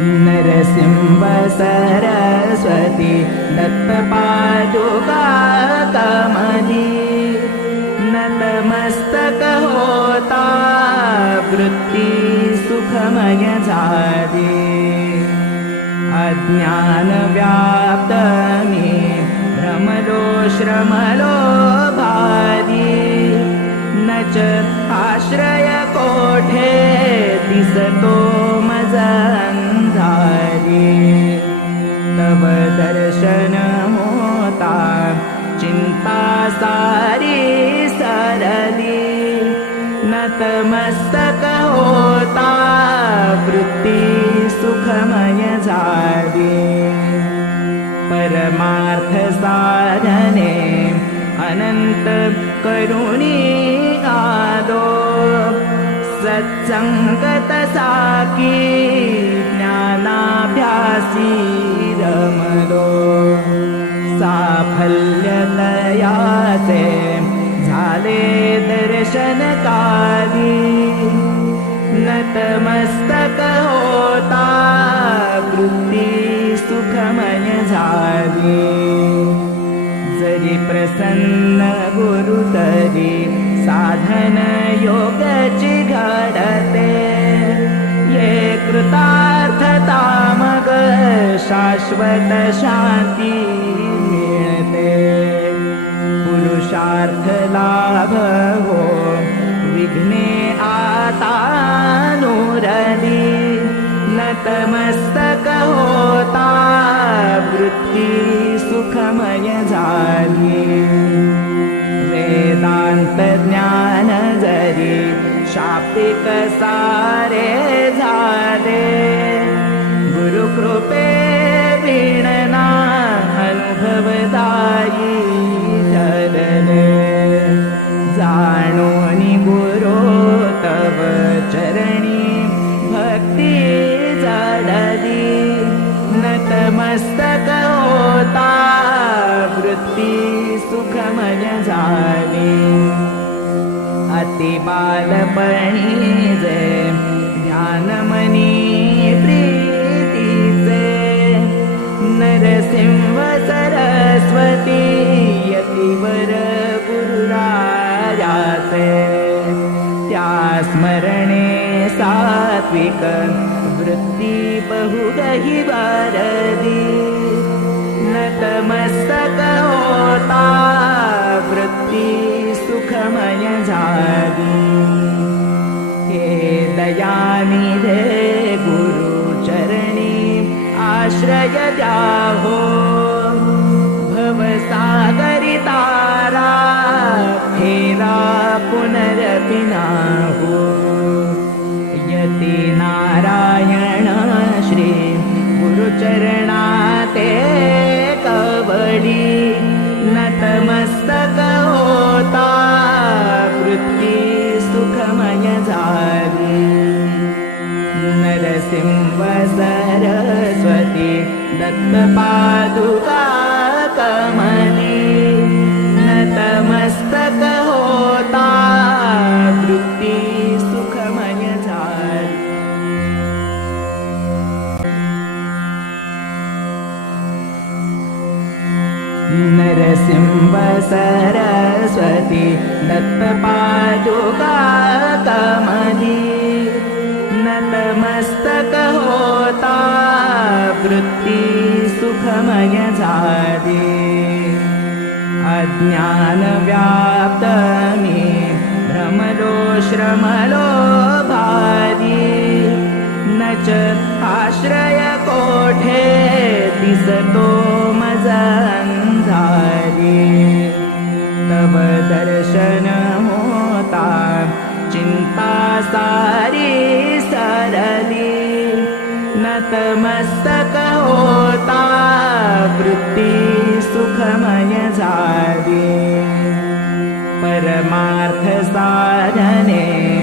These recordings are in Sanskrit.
नरसिंह सरस्वती वृत्ति सुखमय जादे अज्ञानव्याप्तमे भ्रमलो श्रमलो भारी न च आश्रय कोठे दिसतो सुखमय जारी परमार्थ साधने अनन्त करुणी आदो सत्सङ्गत साकी ज्ञानाभ्यासी रमदो साफल्यतयाचे झाले दर्शनकाली नतमस्तक प्रसन्न गुरु तरी साधन योगाची घडते ये कृतार्थता मग शाश्वत मिळते। पुरुषार्थ लाभ हो विघ्ने आता नुरली नतमस्तक होता सुखमय झाली वेदांत ज्ञान जरी शापिक सारे झाले। गुरुकृपे विणना अनुभवदायी ठरले जाणोनि गुरो तव चरणी भक्ती जडली नतमस्तक होता वृत्ती सुखमय झाली अति बालपणी जे ध्यानमनी प्रीतीचे। नरसिंह सरस्वती यतिवर गुरुरायाचे। त्या स्मरणे सात्विक बहुगही बारदी नतमस्तक होता वृत्ती सुखमय झाली हे दयानिधे गुरुचरणी आश्रय द्याहो भवसागरि तारा फेरा पुनरपिनाहो यति नारायण गुरुचरणा ते कवडी नतमस्तक होता वृत्ती सुखमय झाली नरसिंह सरस्वती दत्तपादुका कमली नतमस्तक नरसिंह सरस्वती दत्तपादुका कमली नतमस्तक होता वृत्ती सुखमय झाली अज्ञानव्याप्तमे भ्रमलो श्रमलो भारी न च आश्रय सुखमय झाली परमार्थ साधने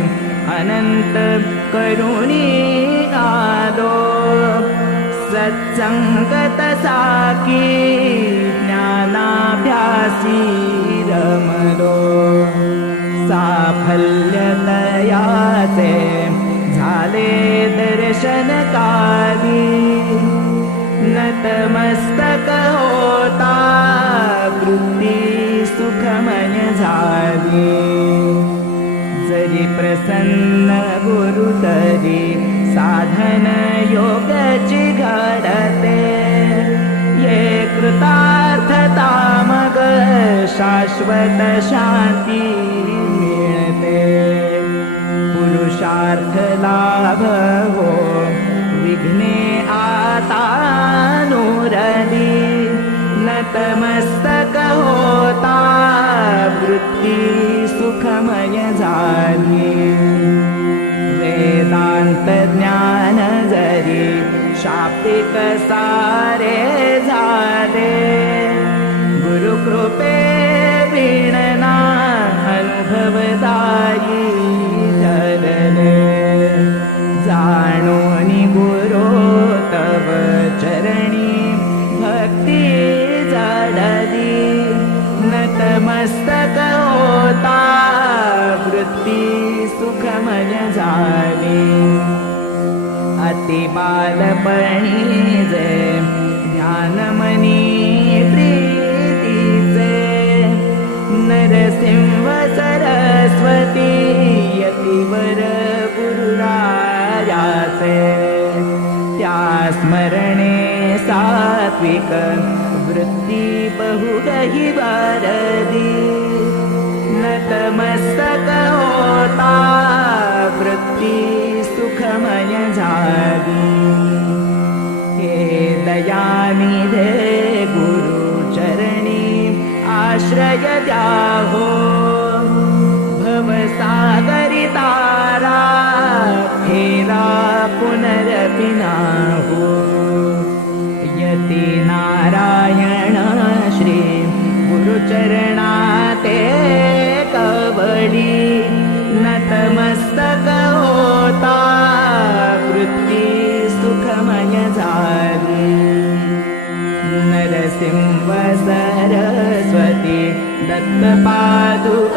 अनन्त करुणी आदो। सत्सङ्गत साकी ज्ञानाभ्यासी रमदो। साफल्यतयाचे झाले ते दर्शनकाली। नतमस्तक होता जरी प्रसन्न गुरु तरी साधन योगाची घडते ये कृतार्थता मग शाश्वत शांती मिळते। पुरुषार्थ लाभ हो विघ्ने आता नुरली नतमस्तक होता वृत्ती सुखमय झाली वेदांत ज्ञान जरी शाब्दिक सारे सुखमय झाली अति बालपणी जे ज्ञानमनी सरस्वती यतिवर गुरुरायाचे त्या स्मरणे सात्विक वृत्ती बहुगही बारदी वृत्ती सुखमय झाली हे दयानिधे गुरुचरणी आश्रय द्याहो भवसागरि तारा हेरा पुनरपिनाहो यति नारायण श्री गुरुचरणा नतमस्तक होता वृत्ती सुखमय झाली नरसिंह सरस्वती दत्तपादुका